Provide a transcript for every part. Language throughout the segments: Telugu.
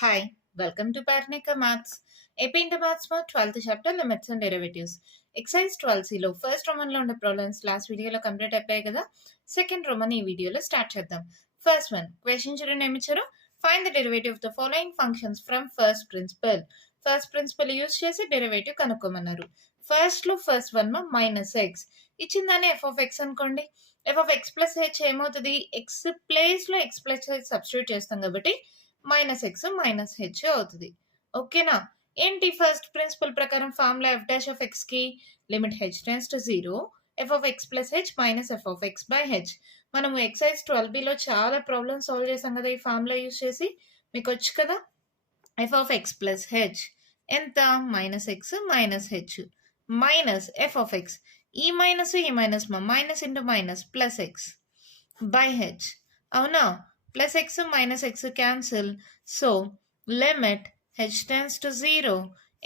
Hi, welcome to Partnika Maths. AP Inter Maths for 12th chapter Limits and Derivatives. Exercise 12Cలో ఫస్ట్ రోమన్లో ఉండే ప్రాబ్లమ్స్ లాస్ట్ వీడియోలో కంప్లీట్ అయిపోయాయి కదా. సెకండ్ రోమన్ ఈ వీడియోలో స్టార్ట్ చేద్దాం. ఫస్ట్ వన్ క్వశ్చన్ చూడండి ఏమి ఇచ్చారు. Find the derivative of the following functions from first principle. First principle use చేసి డెరివేటివ్ కనుక్కోమన్నారు. ఫస్ట్ లో ఫస్ట్ వన్ మైనస్ ఎక్స్ ఇచ్చిందని ఎఫ్ ఆఫ్ ఎక్స్ అనుకోండి. F of X plus H ఏమవుతుంది, ఎక్స్ ప్లేస్ లో ఎక్స్ ప్లస్ హెచ్ సబ్స్టిట్యూట్ చేస్తాం కాబట్టి మైనస్ ఎక్స్ మైనస్ హెచ్ అవుతుంది. ఓకేనా. ఏంటి ఫస్ట్ ప్రిన్సిపల్ ప్రకారం formula F dash of X కి limit H tends to 0 F of X plus h minus f of x by H. మనము ఎక్సైజ్ 12Bలో చాలా ప్రాబ్లమ్ సాల్వ్ చేసాం కదా ఈ ఫార్ములా యూజ్ చేసి. మీకు వచ్చు కదా, f of X plus h ఎంత, minus X minus h minus f of x, ఈ minus minus into minus plus x by h. అవునా, plus x minus x cancel. So limit H tends to 0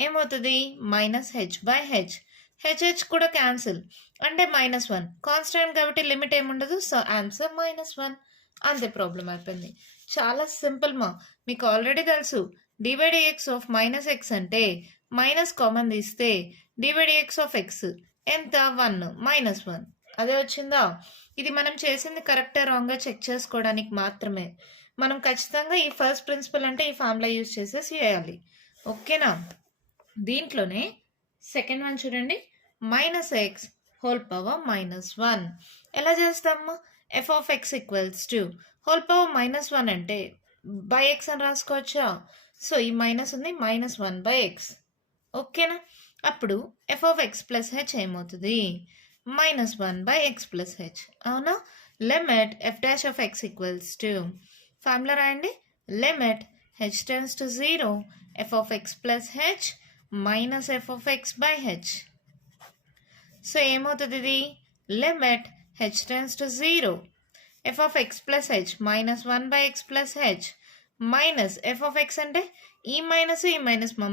ఏమవుతుంది, minus h by h. H కూడా క్యాన్సిల్ అంటే -1 కాన్స్టెంట్ కాబట్టి లిమిట్ ఏముండదు. So answer -1. అంతే, ప్రాబ్లం అయిపోయింది. చాలా సింపుల్ మా, మీకు ఆల్రెడీ తెలుసు డివైడిఎక్స్ ఆఫ్ మైనస్ ఎక్స్ అంటే మైనస్ కామన్ తీస్తే డివైడిఎక్స్ ఆఫ్ ఎక్స్ ఎంత, 1 -1 అదే వచ్చిందా. ఇది మనం చేసింది కరెక్టా రాంగ్గా చెక్ చేసుకోవడానికి మాత్రమే. మనం ఖచ్చితంగా ఈ ఫస్ట్ ప్రిన్సిపల్ అంటే ఈ ఫార్ములా యూజ్ చేసేసి చేయాలి. ఓకేనా. దీంట్లోనే సెకండ్ వన్ చూడండి, మైనస్ ఎక్స్ హోల్ పవర్ -1 ఎలా చేస్తాము. F of x equals to whole power -1 అంటే బై ఎక్స్ అని రాసుకోవచ్చా. సో ఈ మైనస్ ఉంది, -1 బై ఎక్స్. ఓకేనా. అప్పుడు f of X plus H ఏమవుతుంది, -1 బై ఎక్స్ ప్లస్ హెచ్. అవునా. Limit f dash of x equals to formula రాయండి, limit H tends to 0 F of X plus h minus f of x by h. So ఏమవుతుంది ఇది, limit H tends to 0 F of X plus h -1 by x plus h minus f of x అంటే ఈ minus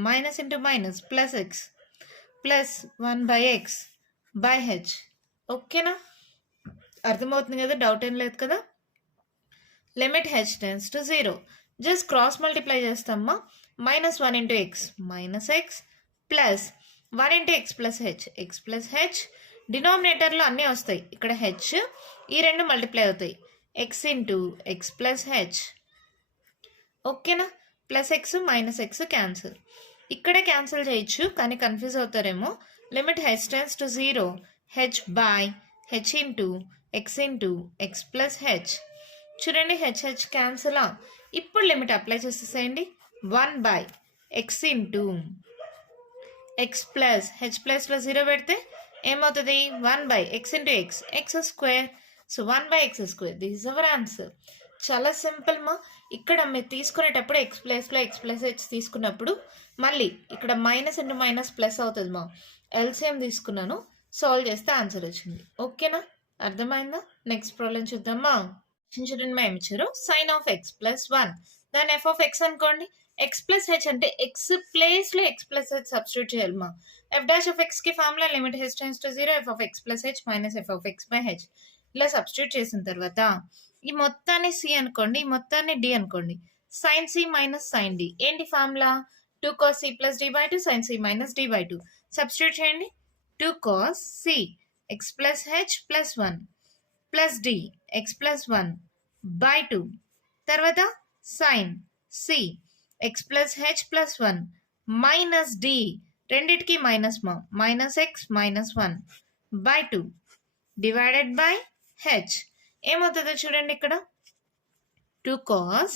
minus into minus plus x plus 1 by x by h. ఓకేనా, అర్థమవుతుంది కదా, డౌట్ ఏం లేదు కదా. Limit H tends to 0 just cross multiply చేస్తామా. -1 into x minus x plus 1 into x plus h డినామినేటర్లో అన్నీ వస్తాయి. ఇక్కడ హెచ్ ఈ రెండు మల్టిప్లై అవుతాయి, x into x plus h. ఓకేనా. Plus x minus x cancel, ఇక్కడే క్యాన్సిల్ చేయొచ్చు కానీ కన్ఫ్యూజ్ అవుతారేమో. Limit H tends to 0 h by h into x plus H. చూడండి హెచ్ క్యాన్సిలా. ఇప్పుడు లిమిట్ అప్లై చేసేసేయండి, 1 by X into x plus H ప్లస్లో 0 పెడితే ఏమవుతుంది, 1 by X into X square. So 1 by X square, this is our answer. చాలా సింపుల్ మా. ఇక్కడ మీరు తీసుకునేటప్పుడు ఎక్స్ ప్లస్ హెచ్ తీసుకున్నప్పుడు మళ్ళీ ఇక్కడ మైనస్ ఇంటూ మైనస్ ప్లస్ అవుతుంది మా. ఎల్సిఎం తీసుకున్నాను, సాల్వ్ చేస్తే ఆన్సర్ వచ్చింది. ఓకేనా, అర్థమైందా. నెక్స్ట్ ప్రాబ్లం చూద్దామా. చూడండి మా, ఏమి ఇచ్చారు, సైన్ ఆఫ్ ఎక్స్ ప్లస్ 1 దాని ఎఫ్ ఆఫ్ ఎక్స్ అనుకోండి. ఎక్స్ ప్లస్ హెచ్ అంటే ఎక్స్ ప్లేస్లో ఎక్స్ ప్లస్ హెచ్ సబ్స్టిట్యూట్ చేయాలి మా. ఎఫ్ డాష్ ఆఫ్ ఎక్స్కి formula limit H tends to 0 F of X plus h minus f of x by h. ఇలా సబ్స్టిట్యూట్ చేసిన తర్వాత ఈ మొత్తాన్ని సి అనుకోండి, ఈ మొత్తాన్ని డి అనుకోండి. Sine C minus sine d ఏంటి formula, 2 cos c plus D by 2 sine C minus D by 2. Substitute చేయండి, 2 cos c x plus h plus 1 plus d x plus 1 by 2. తర్వాత sine c x plus h plus 1 minus d, రెండిటికి మైనస్ మా, minus X minus 1 by 2 divided by h. ఏమవుతుందో చూడండి ఇక్కడ, 2 cos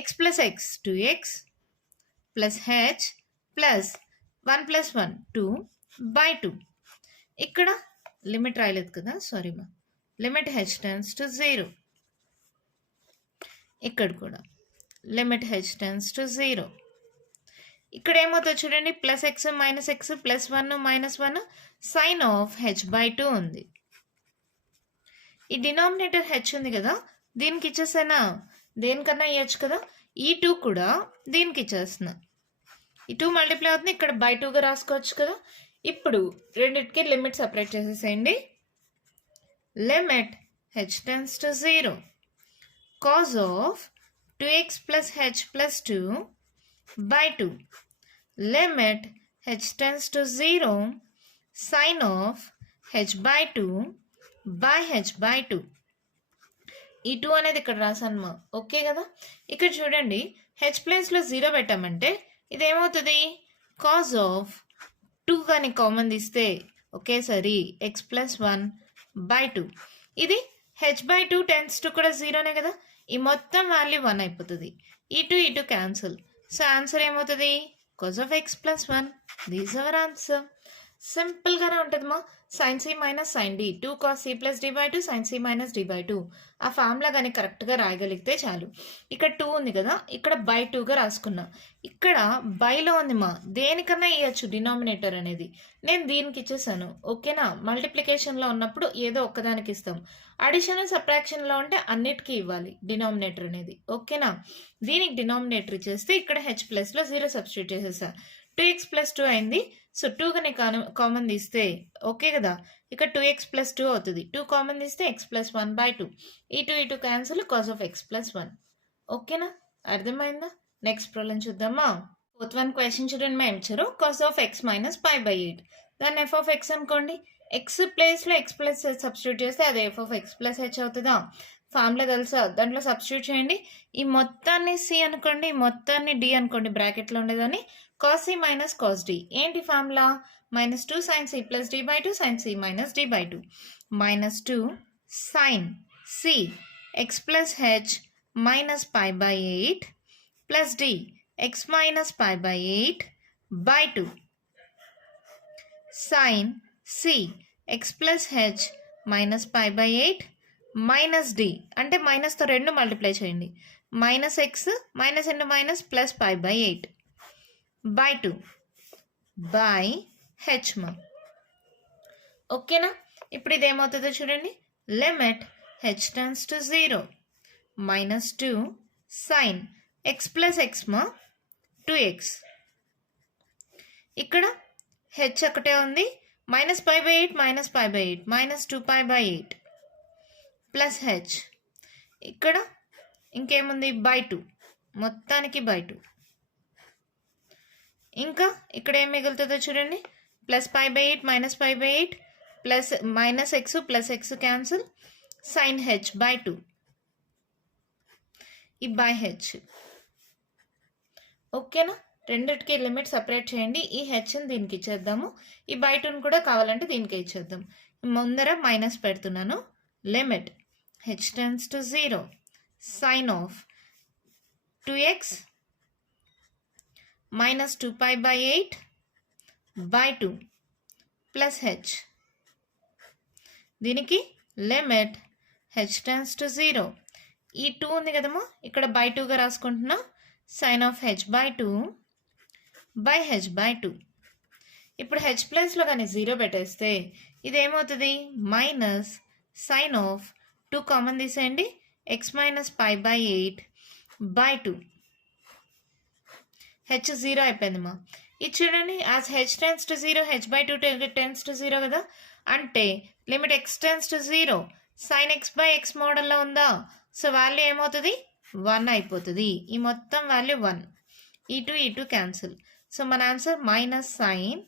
x plus X 2x plus h plus 1 plus 1 2 by 2. ఇక్కడ లిమిట్ రాయలేదు కదా, సారీ మా. లిమిట్ హెచ్ టెన్స్ టు 0, ఇక్కడ కూడా లిమిట్ హెచ్ టెన్స్ టు 0. ఇక్కడ ఏమవుతుందో చూడండి, plus x plus 1 minus 1 sine of h by 2 ఉంది. ఈ డినామినేటర్ హెచ్ ఉంది కదా, దీనికి ఇచ్చేసానా, దేనికన్నా ఇవ్వచ్చు కదా. ఈ 2 కూడా దీనికి ఇచ్చేస్తున్నా, ఈ 2 మల్టిప్లై అవుతుంది, ఇక్కడ బై 2గా రాసుకోవచ్చు కదా. ఇప్పుడు రెండింటికి లిమిట్ సపరేట్ చేసేసేయండి. Limit H tends to 0 cos of 2x plus h plus 2 by 2. Limit h tends to 0 sin of h by 2 by h by 2. ఈ 2 అనేది ఇక్కడ రాసాను. ఓకే కదా. ఇక్కడ చూడండి h ప్లేస్లో 0 పెట్టామంటే ఇదేమవుతుంది, కాజ్ ఆఫ్ 2 కానీ కామన్ తీస్తే ఒకేసారి x ప్లస్ 1 బై 2. ఇది h బై 2 టెన్స్ టు కూడా 0నే కదా. ఈ మొత్తం వాల్యూ 1 అయిపోతుంది. ఈ 2 క్యాన్సిల్. సో ఆన్సర్ ఏమవుతుంది, cos of x plus 1. These our answer. సింపుల్గానే ఉంటుంది మా. Sine C minus sine D 2 cos C plus D by 2 sine C minus D by 2. ఆ ఫార్ములా కానీ కరెక్ట్గా రాయగలిగితే చాలు. ఇక్కడ 2 ఉంది కదా, ఇక్కడ బై 2గా రాసుకున్నా. ఇక్కడ బైలో ఉంది మా, దేనికన్నా ఇవ్వచ్చు డినామినేటర్ అనేది. నేను దీనికి ఇచ్చేసాను. ఓకేనా. మల్టిప్లికేషన్లో ఉన్నప్పుడు ఏదో ఒక్కదానికి ఇస్తాం. అడిషన్ సబ్ట్రాక్షన్లో ఉంటే అన్నిటికీ ఇవ్వాలి డినామినేటర్ అనేది. ఓకేనా. దీనికి డినామినేటర్ ఇచ్చేస్తే ఇక్కడ హెచ్ ప్లస్లో 0 సబ్స్టిట్యూట్ చేసేసా. 2x ప్లస్ 2 అయింది. సో 2 కానీ కామన్ తీస్తే ఓకే కదా, ఇక్కడ 2x ప్లస్ 2 అవుతుంది. 2 కామన్ తీస్తే x ప్లస్ 1 బై 2. ఈ 2 cancel, cos of x plus 1. ఓకేనా, అర్థమైందా. నెక్స్ట్ ప్రాబ్లం చూద్దామా. ఫోర్త్ వన్ క్వశ్చన్ చూడండి. మేము ఇచ్చారు cos of x minus pi by 8. దాన్ని f ఆఫ్ x అనుకోండి. x ప్లేస్లో x ప్లస్ h సబ్స్టిట్యూట్ చేస్తే అది f of x plus h అవుతుందా. ఫార్ములా తెలుసా, దాంట్లో సబ్స్టిట్యూట్ చేయండి. ఈ మొత్తాన్ని సి అనుకోండి, ఈ మొత్తాన్ని డి అనుకోండి, బ్రాకెట్లో ఉండేదాన్ని cos C minus cos d. ఏంటి formula, minus 2 sine C plus D by 2 sine C minus D by 2. Minus 2 sine c x plus h minus pi by 8 plus d x minus pi by 8 by 2. Sine c x plus h minus pi by 8 minus d అంటే మైనస్తో 2 మల్టిప్లై చేయండి. Minus X minus into minus plus pi by 8 by 2 by h మా. ఓకేనా. ఇప్పుడు ఇది ఏమవుతుందో చూడండి. Limit H tends to 0 minus 2 sine x plus x మా 2x. ఇక్కడ హెచ్ ఒకటే ఉంది. Minus pi by 8 minus pi by 8 minus 2 pi by 8 plus h. ఇక్కడ ఇంకేముంది, బై 2, మొత్తానికి బై 2. ఇంకా ఇక్కడ ఏం మిగులుతుందో చూడండి. Plus pi by 8 minus pi by 8 plus minus x plus x cancel, sine h by 2. ఈ బై హెచ్. ఓకేనా. రెండిటికి లిమిట్ సపరేట్ చేయండి. ఈ హెచ్ని దీనికి ఇచ్చేద్దాము, ఈ బై 2ని కూడా కావాలంటే దీనికి ఇచ్చేద్దాం. ముందర మైనస్ పెడుతున్నాను. Limit h tends to 0 sin of 2x minus 2 pi by 8 by 2 plus h. దీనికి లిమిట్ h tends to 0. ఈ 2 ఉంది కదమ్మా, ఇక్కడ బై 2గా రాసుకుంటున్నా. Sine of h by 2 by h by 2. ఇప్పుడు h ప్లస్లో కానీ 0 పెట్టేస్తే ఇదేమవుతుంది, మైనస్ సైన్ ఆఫ్ 2 కామన్ తీసేయండి, x minus pi by 8 by 2. H 0 అయిపోయిందమ్మా. ఇది చూడండి, as h tends to 0 h by 2 tends to 0 కదా. అంటే limit x tends to 0 sine x by x మోడల్లో ఉందా. సో వాల్యూ ఏమవుతుంది, 1 అయిపోతుంది. ఈ మొత్తం వాల్యూ 1. ఈ 2 క్యాన్సిల్. సో మన answer minus sine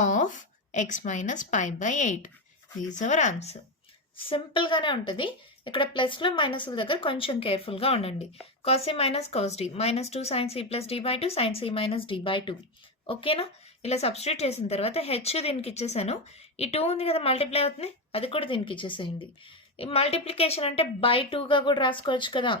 of x minus pi by 8. These our answer. సింపుల్గానే ఉంటుంది. ఇక్కడ ప్లస్లో మైనస్ల దగ్గర కొంచెం కేర్ఫుల్గా ఉండండి. Cos C minus cos D minus 2 sine C plus D by 2 sine C minus D by 2. ఓకేనా. ఇలా సబ్స్టిట్యూట్ చేసిన తర్వాత హెచ్ దీనికి ఇచ్చేసాను. ఈ 2 ఉంది కదా మల్టిప్లై అవుతుంది, అది కూడా దీనికి ఇచ్చేసేయండి. ఈ మల్టిప్లికేషన్ అంటే బై 2గా కూడా రాసుకోవచ్చు కదా.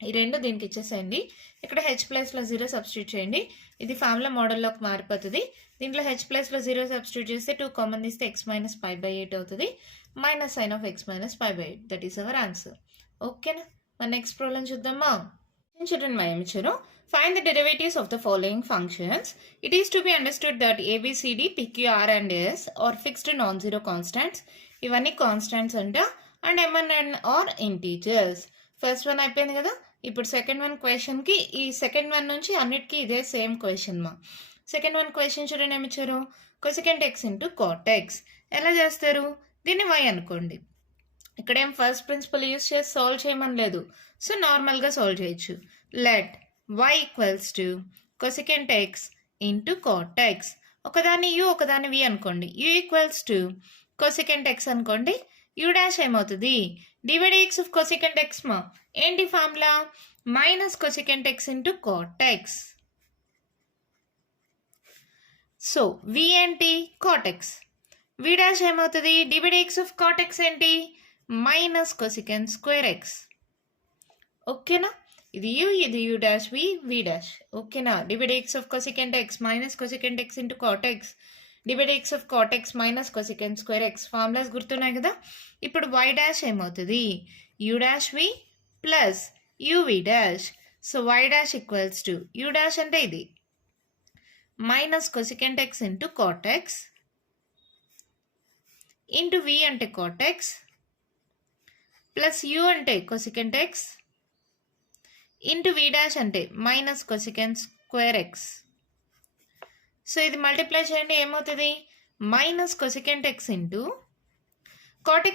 ఈ 2 దీనికి ఇచ్చేసేయండి. ఇక్కడ హెచ్ ప్లస్లో 0 సబ్స్టిట్యూట్ చేయండి. ఇది ఫార్ములా మోడల్లోకి మారిపోతుంది. దీంట్లో హెచ్ ప్లస్లో 0 సబ్స్టిట్యూట్ చేస్తే 2 కామన్ తీస్తే ఎక్స్ మైనస్ పై బై 8 అవుతుంది. Minus sine of x minus pi by 8. That is our answer. ఓకేనా. మన నెక్స్ట్ ప్రాబ్లం చూద్దామా. చూడండి మా ఏమి ఇచ్చారు. Find the derivatives of the following functions. It is to be understood that a b c d p q r and s are fixed non zero constants. ఇవన్నీ కాన్స్టాంట్స్ అంట. And m n n are integers. First one అయిపోయింది కదా. ఇప్పుడు సెకండ్ వన్ క్వశ్చన్కి, ఈ సెకండ్ వన్ నుంచి అన్నిటికీ ఇదే సేమ్ క్వశ్చన్ మా. సెకండ్ వన్ క్వశ్చన్ చూడండి ఏమి ఇచ్చారు. Cosecant x into cot x. ఎలా చేస్తారు, దీన్ని y అనుకోండి. ఇక్కడేం ఫస్ట్ ప్రిన్సిపల్ యూస్ చేసి సాల్వ్ చేయమని లేదు. సో నార్మల్గా సాల్వ్ చేయొచ్చు. Let y equals to cosecant x into cot x. ఒకదాన్ని u ఒకదాన్ని v అనుకోండి. u equals to cosecant x అనుకోండి. u డాష్ ఏమవుతుంది? dx ఆఫ్ కొసికెంట్ ఎక్స్ మా ఏంటి formula? Minus cosecant x into cot X. So v ఏంటి? Cot x. v డాష్ ఏమవుతుంది? dx ఆఫ్ కాట్ ఎక్స్ ఏంటి? Minus cosecant square x. ఓకేనా? ఇది u, ఇది u డాష్ v డాష్. ఓకేనా? dx of cosecant x minus cosecant x into cot x, dx of cot x minus cosecant square x. Formulas గుర్తున్నాయి కదా? ఇప్పుడు y డాష్ ఏమవుతుంది? u dash v plus uv dash. So y dash equals to u dash అంటే ఇది minus cosecant x into cot x into v అంటే కాట్ ఎక్స్ ప్లస్ u అంటే cosecant x into v dash అంటే minus cosecant square x. So ఇది మల్టిప్లై చేయండి, ఏమవుతుంది? Minus cosecant x into cot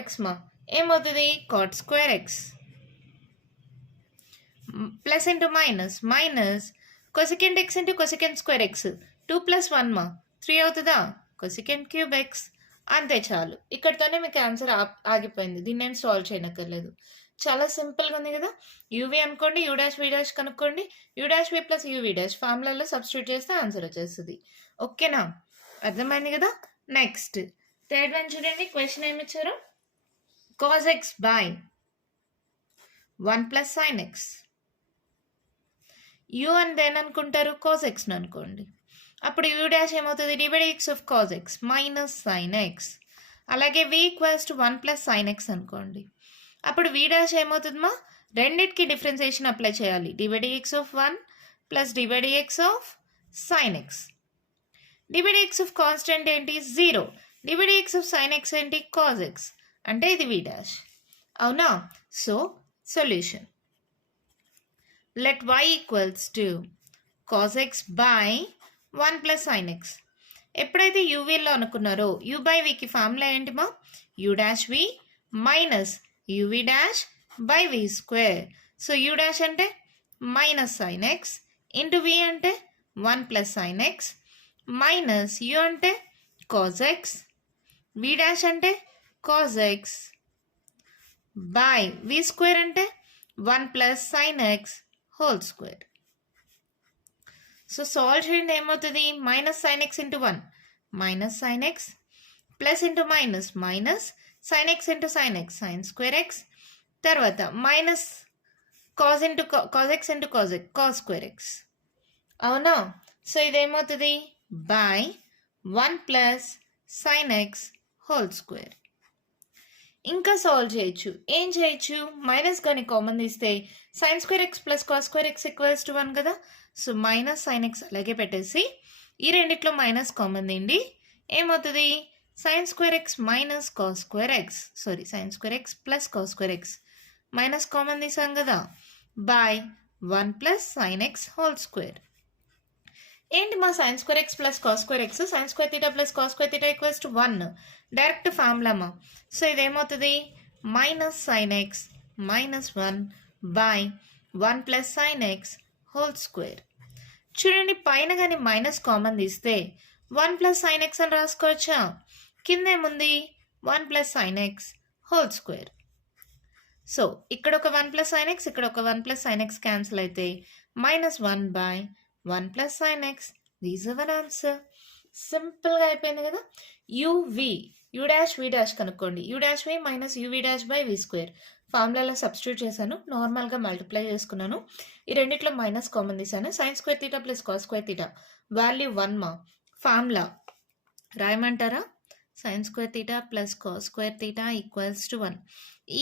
x మా ఏమవుతుంది? Cot square x plus into minus cosecant x into cosecant square x. 2 + 1 మా 3 అవుతుందా? Cosecant cube x. అంతే, చాలు. ఇక్కడితోనే మీకు ఆన్సర్ ఆగిపోయింది. దీన్ని నేను సాల్వ్ చేయనక్కర్లేదు. చాలా సింపుల్గా ఉంది కదా? యూవీ అనుకోండి, యూ డాష్ వీ డాష్ కనుక్కోండి, u dash v plus u v dash ఫార్ములాలో సబ్స్టిట్యూట్ చేస్తే ఆన్సర్ వచ్చేస్తుంది. ఓకేనా? అర్థమైంది కదా? నెక్స్ట్ థర్డ్ వన్ చూడండి. క్వశ్చన్ ఏమి ఇచ్చారు? Cos x by 1 + sin x. U అని దేని అనుకుంటారు? కాస్ ఎక్స్ని అనుకోండి. అప్పుడు యూ డాష్ ఏమవుతుంది? dx of cos x minus sine x. అలాగే v equals to 1 + sin x అనుకోండి. అప్పుడు v డాష్ ఏమవుతుంది మా? రెండింటికి డిఫరెన్సియేషన్ అప్లై చేయాలి. dx of 1 plus dx of sin x. dx of constant ఏంటి? 0. dx ఆఫ్ sin x ఏంటి? cos x. అంటే ఇది v డాష్. అవునా? So solution let y equals to cos x by 1 + sin x. ఎప్పుడైతే యూవీలో అనుకున్నారో u బై వీకి ఫార్ములా ఏంటి మా? u dash v minus uv dash by v square. So u dash అంటే minus sin x into v అంటే 1 + sin x మైనస్ u అంటే cos x, v డాష్ అంటే cos x by v square అంటే 1 + sin x whole square. So solve చేయండి, ఏమవుతుంది? Minus sin x into 1 minus sin x plus into minus sin x into sin x sin square x. తర్వాత minus cos x into cos square x. అవునా? సో ఇదేమవుతుంది? By 1 + sin x whole square. ఇంకా సాల్వ్ చేయొచ్చు. ఏం చేయొచ్చు? మైనస్ కానీ కామన్ తీస్తే sin square x plus cos square x equals to 1 కదా? సో మైనస్ sin x అలాగే పెట్టేసి ఈ రెండిట్లో మైనస్ కామన్ తీయండి, ఏమవుతుంది? sin square x minus cos square x, sorry sin square x plus cos square x minus common తీసాం కదా, by 1 + sin x whole square. ఏంటి మా sin square x plus cos square x? sin square theta plus cos square theta equals to 1 direct formula మా. సో ఇదేమవుతుంది? Minus sin x minus 1 by 1 + sin x whole square. చూడండి, పైన కానీ మైనస్ కామన్ తీస్తే 1 + sin x అని రాసుకోవచ్చా? కింద ఏముంది? 1 + sin x whole square. So ఇక్కడ ఒక 1 + sin x, ఇక్కడ ఒక 1 + sin x క్యాన్సిల్ అయితే minus 1 by 1 + sin x. These our answer. సింపుల్గా అయిపోయింది కదా? యూ డాష్ వీ డాష్ కనుక్కోండి. U dash v minus u v dash by v square ఫార్ములాలో సబ్స్టిట్యూట్ చేశాను, నార్మల్గా మల్టిప్లై చేసుకున్నాను. ఈ రెండిట్లో మైనస్ కామన్ తీసాను. sin square theta plus cos square theta value 1 మా. ఫార్ములా రాయమంటారా? sin square theta plus cos square theta equals to 1.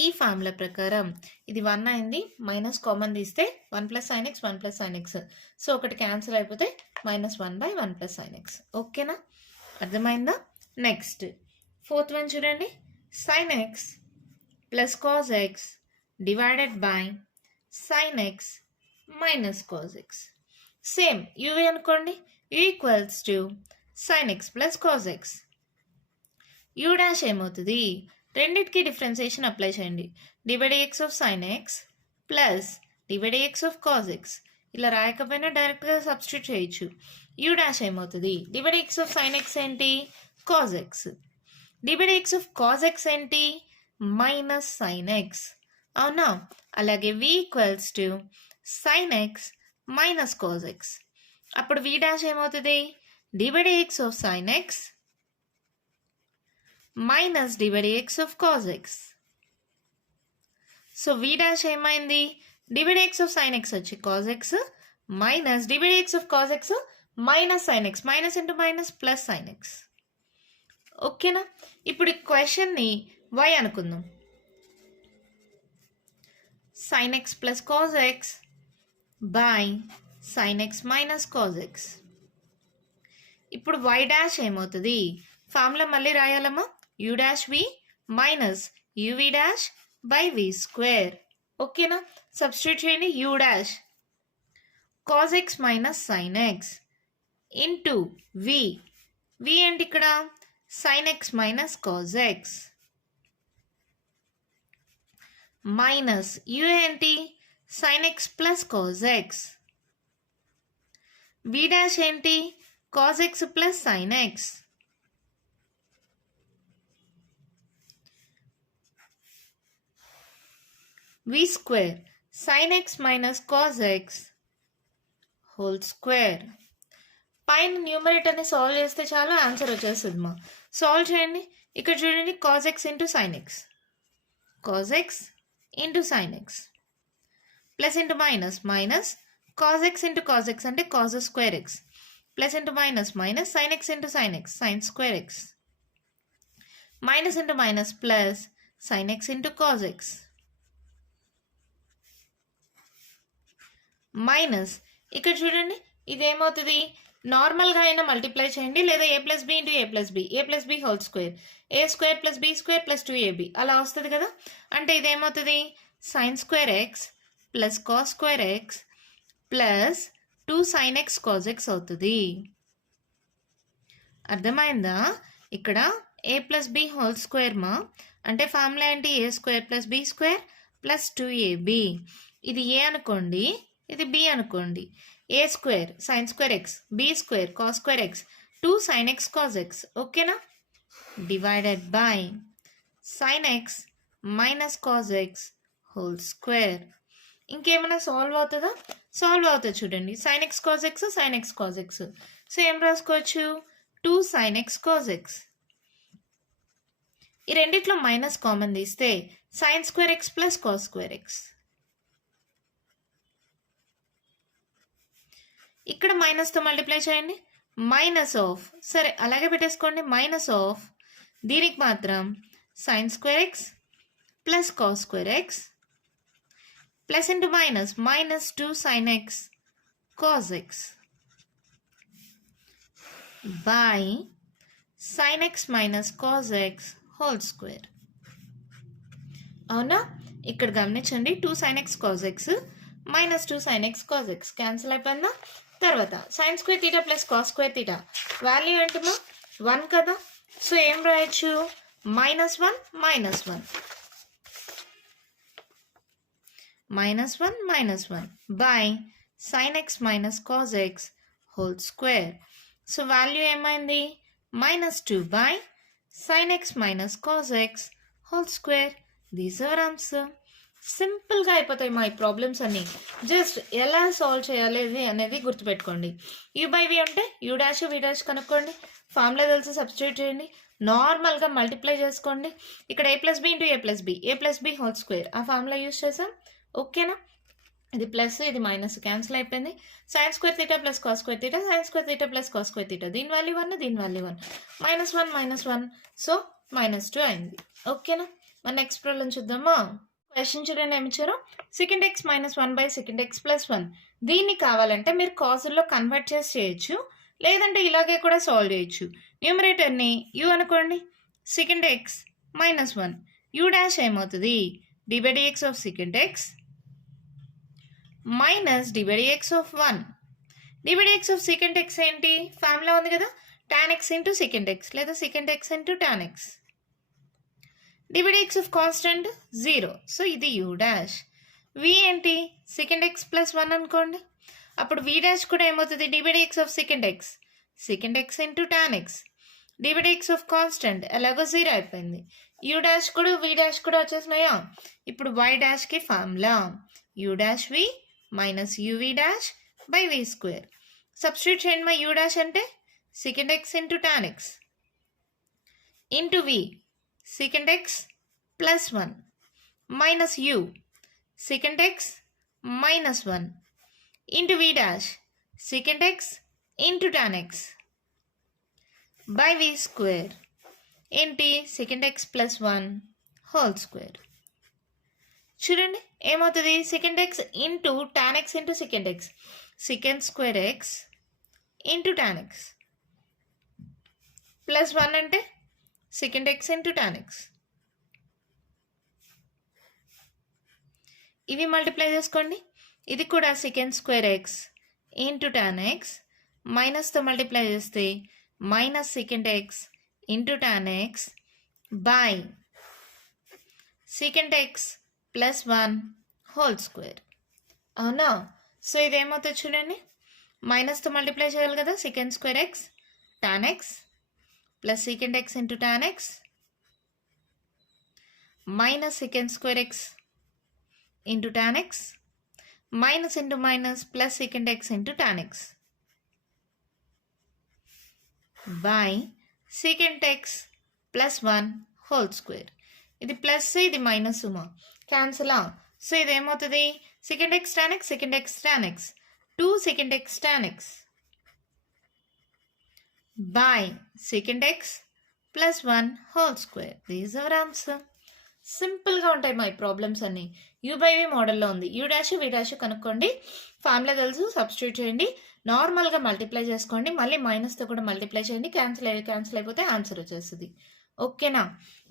ఈ ఫార్ములా ప్రకారం ఇది 1 అయింది, మైనస్ కామన్ తీస్తే 1 + sin x 1 + sin x. So ఒకటి క్యాన్సిల్ అయిపోతే మైనస్ 1 బై 1 + sin x. ఓకేనా? అర్థమైందా? నెక్స్ట్ ఫోర్త్ వన్ చూడండి. sin x plus cos x divided by sin x minus cos x. Same UV అనుకోండి. u equals to sin x plus cos x. You dash ఏమవుతుంది? రెండిటికి డిఫరెన్సియేషన్ అప్లై చేయండి. dx of sin x plus dx of cos x. ఇలా రాయకపోయినా డైరెక్ట్గా సబ్స్టిట్యూట్ చేయొచ్చు. యూ డాష్ ఏమవుతుంది? dx ఆఫ్ sin x ఏంటి? cos x. dx of cos x ఏంటి? Minus sin x. అవునా? అలాగే v equals to sin x minus cos x. అప్పుడు v డాష్ ఏమవుతుంది? dx of sin x minus dx of cos x. So v dash ఏమైంది? dx ఆఫ్ sin x వచ్చి cos x minus dx of cos x minus sin x. Minus into minus plus sin x. ఓకేనా? ఇప్పుడు ఈ క్వశ్చన్ని y అనుకుందాం. sin x plus cos x by sin x minus cos x. ఇప్పుడు y డాష్ ఏమవుతుంది? ఫార్ములా మళ్ళీ రాయాలమ్మా. u dash v minus uv dash by v square. ఓకేనా? సబ్స్టిట్యూట్ చేయండి. u dash cos x minus sin x into v. v ఏంటి ఇక్కడ? sin x minus cos x minus u ఏంటి? sin x plus cos x. v dash ఏంటి? cos x plus sin x. v square sin x minus cos x whole square. పైన న్యూమరేటర్ని సాల్వ్ చేస్తే చాలు ఆన్సర్ వచ్చేస్తుంది మా. సాల్వ్ చేయండి. ఇక్కడ చూడండి, cos x into sin x, cos x into sin x plus into minus minus cos x into cos x అంటే cos square x plus into minus minus sin x into sin x sin square x minus into minus plus sin x into cos x minus. ఇక్కడ చూడండి, ఇదేమవుతుంది? నార్మల్గా అయినా మల్టిప్లై చేయండి, లేదా a plus b into a plus b whole square, a square plus b square plus 2ab అలా వస్తుంది కదా. అంటే ఇదేమవుతుంది? Sine square x plus cos square x plus 2 sin x cos x అవుతుంది. అర్థమైందా? ఇక్కడ a plus b whole square మా అంటే ఫార్ములా ఏంటి? A square plus b square plus 2ab. ఇది ఏ అనుకోండి, ఇది బి అనుకోండి. A square sine square x, b square cos square x, 2 sin x cos x. ఓకేనా? Divided by sin x minus cos x whole square. ఇంకేమైనా సాల్వ్ అవుతుందా? సాల్వ్ అవుతుంది చూడండి. sin x cos x sin x cos x. So ఏం రాసుకోవచ్చు? 2 sin x cos x. ఈ రెండిట్లో మైనస్ కామన్ తీస్తే sin square x plus cos square X. ఇక్కడ మైనస్తో మల్టిప్లై చేయండి. మైనస్ ఆఫ్, సరే అలాగే పెట్టేసుకోండి, మైనస్ ఆఫ్ దీనికి మాత్రం sign square x plus cos square x plus into minus minus 2 sin x cos x by sin x minus cos x whole square. అవునా? ఇక్కడ గమనించండి, 2 sin x cos x minus 2 sin x cos x cancel అయిపోయిందా? తర్వాత sine square theta plus cos square theta value ఏంటమ్మా? 1 కదా. సో ఏం రాయొచ్చు? Minus 1 minus 1 minus 1 minus 1 by sine x minus cos x whole square. So value ఏమైంది? Minus 2 by sine x minus cos x whole square. These are answer. సింపుల్గా అయిపోతాయి మా ఈ ప్రాబ్లమ్స్ అన్నీ. జస్ట్ ఎలా సాల్వ్ చేయాలి అనేది గుర్తుపెట్టుకోండి. యూ బై వి ఉంటే యూ డాష్ వి డాష్ కనుక్కోండి. ఫార్ములా తెలిసి సబ్స్టిట్యూట్ చేయండి. నార్మల్గా మల్టిప్లై చేసుకోండి. ఇక్కడ a plus b into a plus b whole square ఆ ఫార్ములా యూస్ చేసాం. ఓకేనా? ఇది ప్లస్ ఇది మైనస్ క్యాన్సిల్ అయిపోయింది. Sign square theta plus cos square theta, sign square theta plus cos square theta, దీని వాల్యూ 1 దీని value 1 minus 1 minus 1 so minus 2 అయింది. ఓకేనా? మన నెక్స్ట్ ప్రాబ్లం చూద్దామా? క్వశ్చన్ చూడండి ఏమి ఇచ్చారో. Second x minus 1 by second X plus 1. దీన్ని కావాలంటే మీరు కాసుల్లో కన్వర్ట్ చేసి చేయొచ్చు, లేదంటే ఇలాగే కూడా సాల్వ్ చేయొచ్చు. న్యూమరేటర్ని యూ అనుకోండి, secant x minus 1 u dash ఏమవుతుంది? dx of secant x minus dx of 1. dx of secant x ఏంటి? ఫార్ములా ఉంది కదా, tan x into secant x లేదా secant x into tan x. dx of constant 0. సో ఇది u డాష్. v ఏంటి secant x plus 1 అనుకోండి. అప్పుడు v డాష్ కూడా ఏమవుతుంది dx of secant x into tan x. dx of constant ఎలాగో 0 అయిపోయింది. u డాష్ కూడా v డాష్ కూడా వచ్చేసినాయా. ఇప్పుడు y డాష్కి formula u dash v minus uv dash by v square. Substitute చేయండి మా u డాష్ అంటే secant x into tan x into v secant x plus 1 minus u secant x minus 1 into v dash secant x into tan x by v square ఏంటి secant x plus 1 whole square. చూడండి ఏమవుతుంది secant x into tan x into secant x secant square x into tan x plus 1 అంటే secant x into tan x. ఇవి మల్టిప్లై చేసుకోండి. ఇది కూడా secant square x into tan x మైనస్తో మల్టిప్లై చేస్తే minus secant x into tan x by secant x plus 1 whole square. అవునా. సో ఇదేమవుతుంది చూడండి మైనస్తో మల్టిప్లై చేయాలి కదా secant square x tan x plus secant x into tan x minus secant square x into tan x minus into minus plus secant x into tan x by secant x plus 1 whole square. ఇది ప్లస్ ఇది మైనస్ ఉమా క్యాన్సలా. సో ఇది ఏమవుతుంది secant x tan x secant x tan x 2 secant x tan x by secant x plus 1 whole square. These are answer. సింపుల్గా ఉంటాయి మా ప్రాబ్లమ్స్ అన్నీ. యూ బై వి మోడల్లో ఉంది. యూ డాష్ వి డాష్ కనుక్కోండి. ఫార్ములా తెలుసు సబ్స్టిట్యూట్ చేయండి. నార్మల్గా మల్టిప్లై చేసుకోండి. మళ్ళీ మైనస్తో కూడా మల్టిప్లై చేయండి. క్యాన్సిల్ అయిపోతే ఆన్సర్ వచ్చేస్తుంది. ఓకేనా.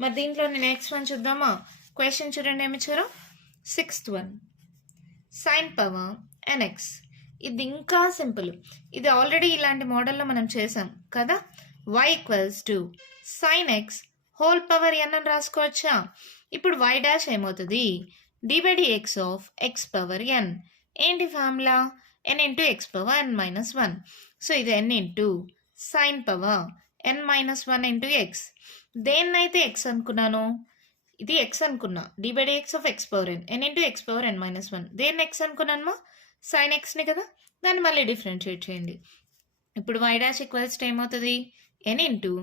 మరి దీంట్లో నెక్స్ట్ వన్ చూద్దామా. క్వశ్చన్ చూడండి ఏమి ఇచ్చారో. 6th one sine power nx. ఇది ఇంకా సింపుల్. ఇది ఆల్రెడీ ఇలాంటి మోడల్లో మనం చేసాం కదా. y equals to sine x whole power n అని రాసుకోవచ్చా. ఇప్పుడు y డాష్ ఏమవుతుంది dx of x power n. ఏంటి formula n into x power n minus 1. So ఇది n into sine power n minus 1 into x. దేన్నైతే ఎక్స్ అనుకున్నాను ఇది ఎక్స్ అనుకున్నా dx of x power n n into x power n minus 1. దేన్ని ఎక్స్ అనుకున్నాను సైన్ ఎక్స్ని కదా. దాన్ని మళ్ళీ డిఫరెన్షియేట్ చేయండి. ఇప్పుడు y డాష్ ఈక్వల్స్ టు ఏమవుతుంది n into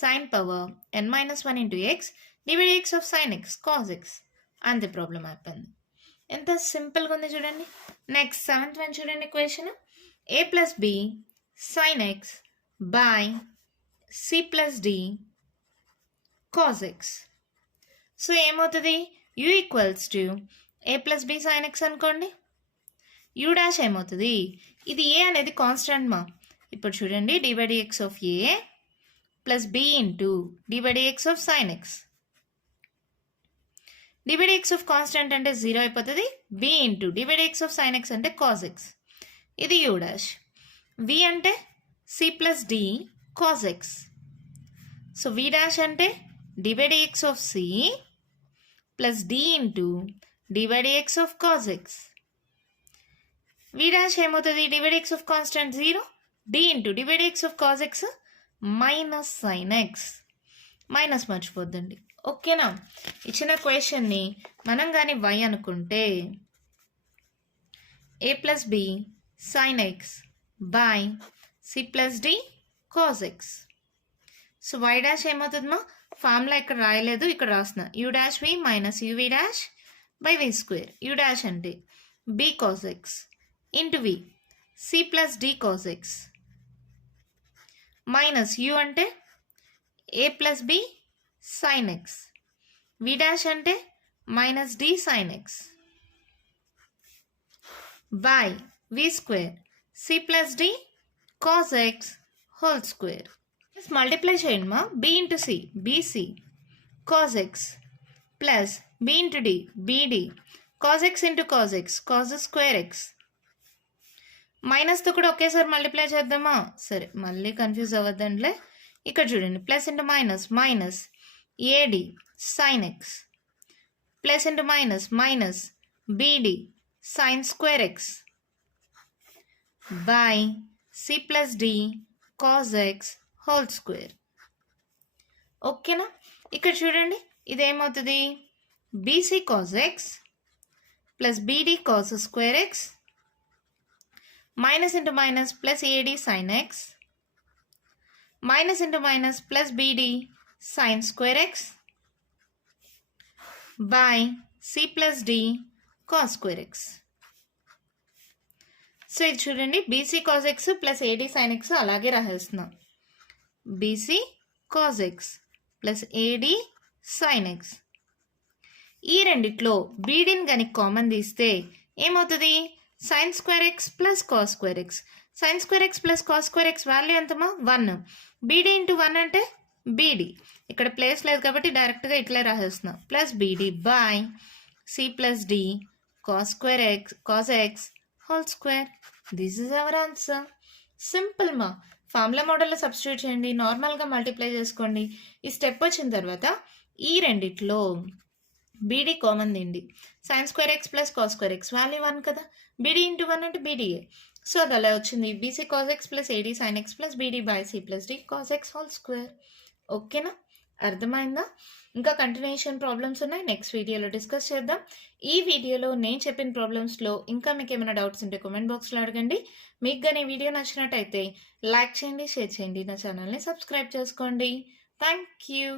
sine power n minus 1 into x dx of sine x cos x. అంతే ప్రాబ్లం అయిపోయింది. ఎంత సింపుల్గా ఉంది చూడండి. నెక్స్ట్ 7th వన్ చూడండి question. a plus b sine x by c plus d cos x. So ఏమవుతుంది u equals to a plus b sine x అనుకోండి. u డాష్ ఏమవుతుంది ఇది a అనేది కాన్స్టెంట్ మా. ఇప్పుడు చూడండి dx of a plus b into dx of sine x. dx of constant అంటే 0 అయిపోతుంది. b into dx of sine x అంటే కాస్ ఎక్స్. ఇది u డాష్. v అంటే c plus d cos x. So v dash అంటే dx of c plus d into dx of cos x. v dash ఏమవుతుంది dx of constant 0 d into dx of cos x minus sine x. Minus మర్చిపోద్దండి. ఓకేనా. ఇచ్చిన క్వశ్చన్ని మనం కానీ y అనుకుంటే a plus b sine x by c plus d cos x. So y dash ఏమవుతుందమ్మా ఫార్ములా ఇక్కడ రాయలేదు ఇక్కడ రాసిన u dash v minus u v dash by v square. U dash అంటే b cos x into v c plus d cos x minus u అంటే a plus b sine x. V dash అంటే minus d sine x by v square c plus d cos x whole square. Multiply చేయండి మా. B into c b c cos x plus b into d b d cos x into cos x cos square x. మైనస్తో కూడా ఒకేసారి మల్టిప్లై చేద్దామా. సరే మళ్ళీ కన్ఫ్యూజ్ అవ్వద్దండిలే. ఇక్కడ చూడండి plus into minus minus a d sine x plus into minus minus b d sine square x by c plus d cos x whole square. ఓకేనా? ఇక్కడ చూడండి ఇదేమవుతుంది, b c cos x plus b d cos square x minus into minus plus a d sine x minus into minus plus b d sine square x by c plus d cos square x. So ఇది చూడండి, b c cos x plus a d sine x అలాగే రాసేస్తున్నాం. B c cos x plus a d sine x. ఈ రెండిట్లో బీడీని కనుక కామన్ తీస్తే ఏమవుతుంది, sine square x plus cos square x. Sine square x plus cos square x value ఎంతమా 1. బీడీ ఇంటూ 1 అంటే బీడీ. ఇక్కడ ప్లేస్ లేదు కాబట్టి డైరెక్ట్గా ఇట్లా రాసేస్తున్నాం. Plus b d by c plus d cos square x cos x whole square. This is our answer. Simple మా. ఫార్ములా మోడల్లో సబ్స్టిట్యూట్ చేయండి, నార్మల్గా మల్టిప్లై చేసుకోండి. ఈ స్టెప్ వచ్చిన తర్వాత ఈ రెండిట్లో బీడీ కామన్ తిండి. Sign square x plus cos square x value 1 కదా, బీడీ ఇంటూ 1 అంటే బీడీఏ. సో అది అలా వచ్చింది, b c cos x plus a d sine x plus b d by c plus d cos x whole square. ఓకేనా? అర్థమైందా? ఇంకా కంటిన్యూషన్ ప్రాబ్లమ్స్ ఉన్నాయి, నెక్స్ట్ వీడియోలో డిస్కస్ చేద్దాం. ఈ వీడియోలో నేను చెప్పిన ప్రాబ్లమ్స్లో ఇంకా మీకు ఏమైనా డౌట్స్ ఉంటే కామెంట్ బాక్స్లో అడగండి. మీకు కానీ వీడియో నచ్చినట్టయితే లైక్ చేయండి, షేర్ చేయండి, నా ఛానల్ని సబ్స్క్రైబ్ చేసుకోండి. Thank you.